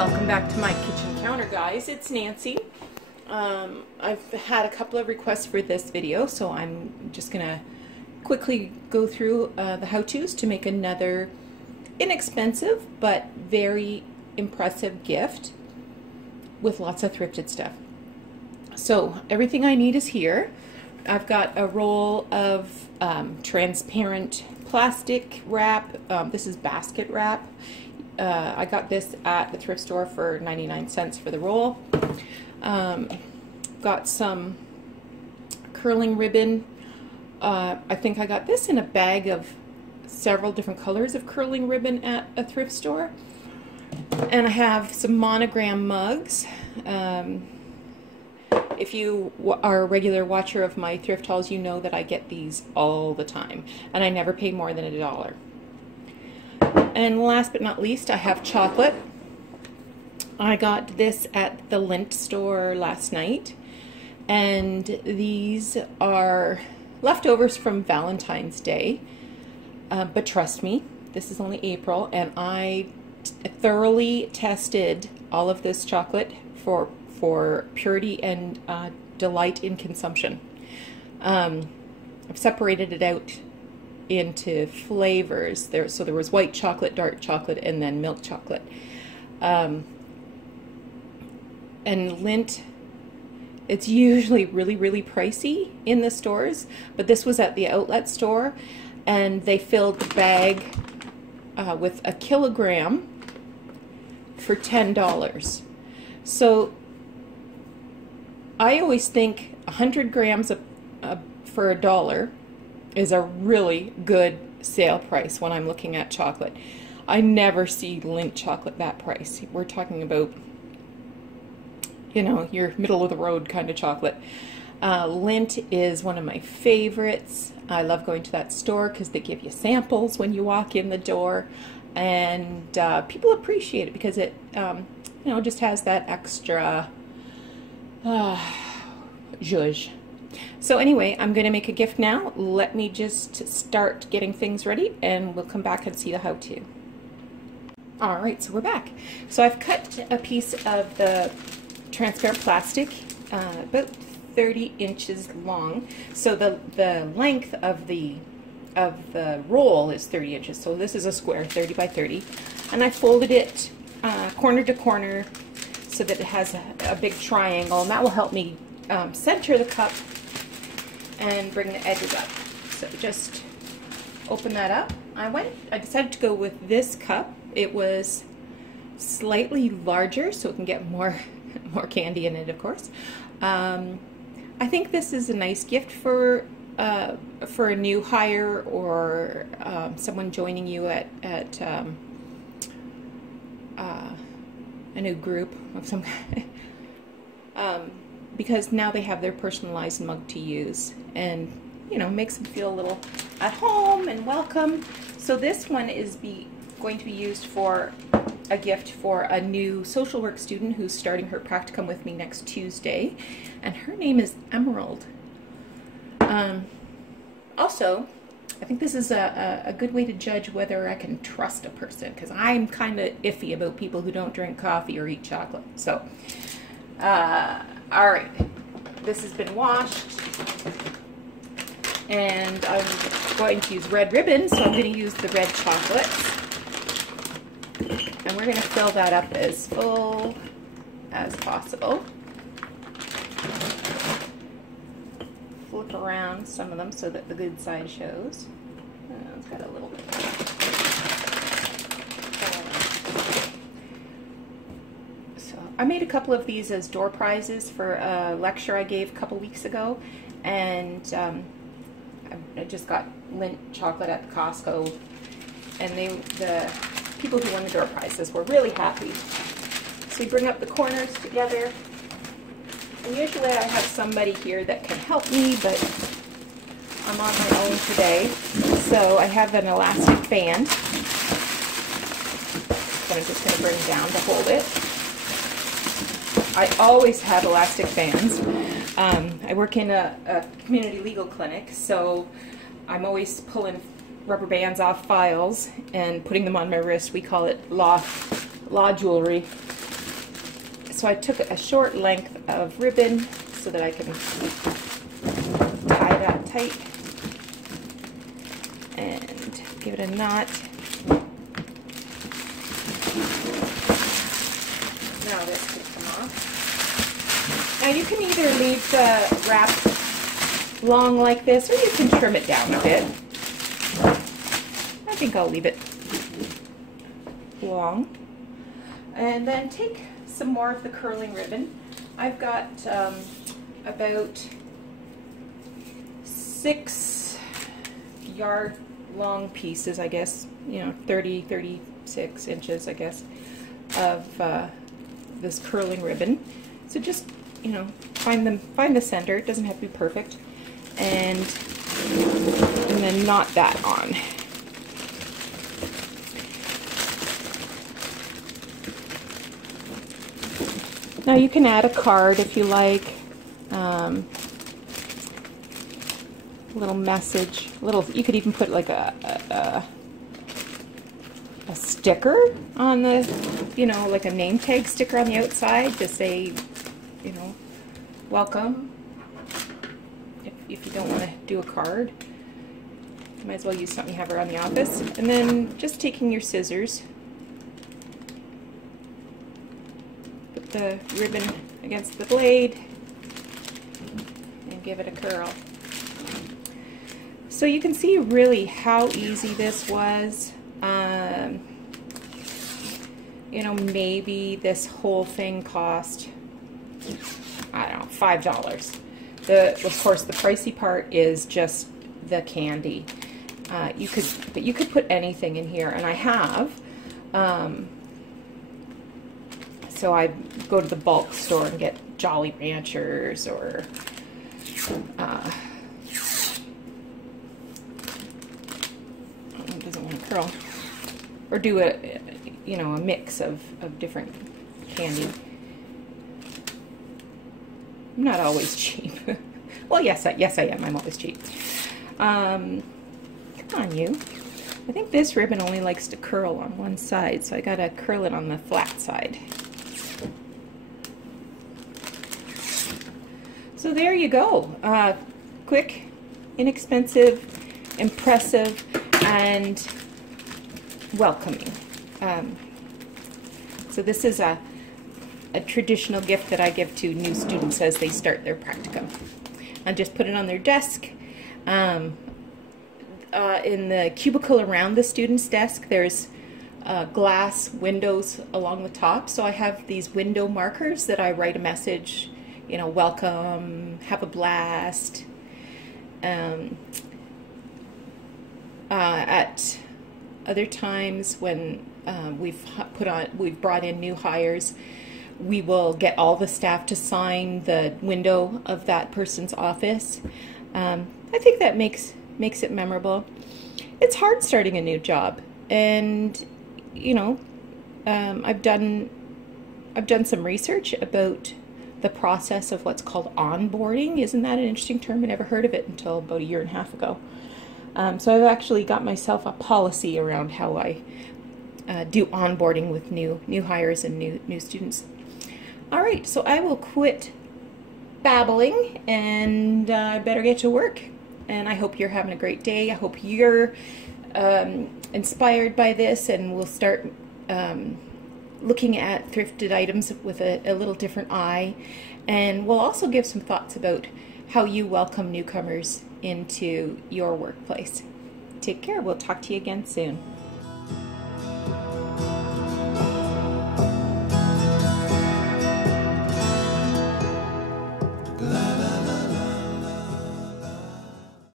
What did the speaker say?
Welcome back to my kitchen counter, guys. It's Nancy. I've had a couple of requests for this video, so I'm just gonna quickly go through the how-tos to make another inexpensive but very impressive gift with lots of thrifted stuff. So everything I need is here. I've got a roll of transparent plastic wrap. This is basket wrap. I got this at the thrift store for 99 cents for the roll. Got some curling ribbon. I think I got this in a bag of several different colors of curling ribbon at a thrift store. And I have some monogram mugs. If you are a regular watcher of my thrift hauls, you know that I get these all the time, and I never pay more than $1. And last but not least, I have chocolate. I got this at the Lindt store last night, and these are leftovers from Valentine's Day, but trust me, this is only April, and I thoroughly tested all of this chocolate for purity and delight in consumption. I've separated it out into flavors. So there was white chocolate, dark chocolate, and then milk chocolate. And Lindt, it's usually really pricey in the stores, but this was at the outlet store, and they filled the bag with a kilogram for $10. So I always think 100 grams for $1 is a really good sale price when I'm looking at chocolate. I never see Lindt chocolate that price. We're talking about, you know, your middle of the road kind of chocolate. Lindt is one of my favorites. I love going to that store because they give you samples when you walk in the door, and people appreciate it because it, you know, just has that extra zhuzh. So anyway, I'm going to make a gift now. Let me just start getting things ready, and we'll come back and see the how-to. Alright, so we're back. So I've cut a piece of the transparent plastic, about 30 inches long. So the length of the roll is 30 inches. So this is a square, 30 by 30. And I folded it corner to corner so that it has a big triangle, and that will help me center the cup and bring the edges up. So just open that up. I decided to go with this cup. It was slightly larger, so it can get more candy in it, of course. I think this is a nice gift for a new hire or someone joining you at a new group of some kind. Because now they have their personalized mug to use, and you know, makes them feel a little at home and welcome. So this one is going to be used for a gift for a new social work student who's starting her practicum with me next Tuesday, and her name is Emerald. Also, I think this is a good way to judge whether I can trust a person, because I'm kind of iffy about people who don't drink coffee or eat chocolate. So alright, this has been washed, and I'm going to use red ribbon, so I'm going to use the red chocolate, and we're going to fill that up as full as possible. Flip around some of them so that the good side shows. It's got a little bit. I made a couple of these as door prizes for a lecture I gave a couple weeks ago, and I just got Lindt chocolate at Costco, and the people who won the door prizes were really happy. So you bring up the corners together, and usually I have somebody here that can help me, but I'm on my own today, so I have an elastic band that I'm just going to bring down to hold it. I always have elastic bands. I work in a community legal clinic, so I'm always pulling rubber bands off files and putting them on my wrist. We call it law jewelry. So I took a short length of ribbon so that I can tie that tight and give it a knot. Now this can come off. Now you can either leave the wrap long like this, or you can trim it down a bit. I think I'll leave it long. And then take some more of the curling ribbon. I've got about 6 yard long pieces, I guess, 30, 36 inches, I guess, of this curling ribbon. So just, find the center. It doesn't have to be perfect. And then knot that on. Now you can add a card if you like, a little message, you could even put like a sticker on the, like a name tag sticker on the outside to say, welcome. If you don't want to do a card, you might as well use something you have around the office. And then just taking your scissors, put the ribbon against the blade and give it a curl. So you can see really how easy this was. Maybe this whole thing cost, I don't know, $5. Of course, the pricey part is just the candy. You could put anything in here, and I have. So I go to the bulk store and get Jolly Ranchers or it doesn't want to curl, or do a mix of different candy. I'm not always cheap. Well, yes I am. I'm always cheap. Come on, you. I think this ribbon only likes to curl on one side, so I gotta curl it on the flat side. So there you go. Quick, inexpensive, impressive, and welcoming. So this is a traditional gift that I give to new students as they start their practicum. I just put it on their desk. In the cubicle around the student's desk, there's glass windows along the top. So I have these window markers that I write a message, welcome, have a blast. At other times when we've brought in new hires, we will get all the staff to sign the window of that person's office. I think that makes it memorable. It's hard starting a new job, and I've done some research about the process of what's called onboarding. Isn't that an interesting term? I never heard of it until about 1.5 years ago. So I've actually got myself a policy around how I do onboarding with new hires and new students. All right, so I will quit babbling, and I better get to work. And I hope you're having a great day. I hope you're inspired by this, and we'll start looking at thrifted items with a little different eye. And we'll also give some thoughts about how you welcome newcomers into your workplace. Take care. We'll talk to you again soon.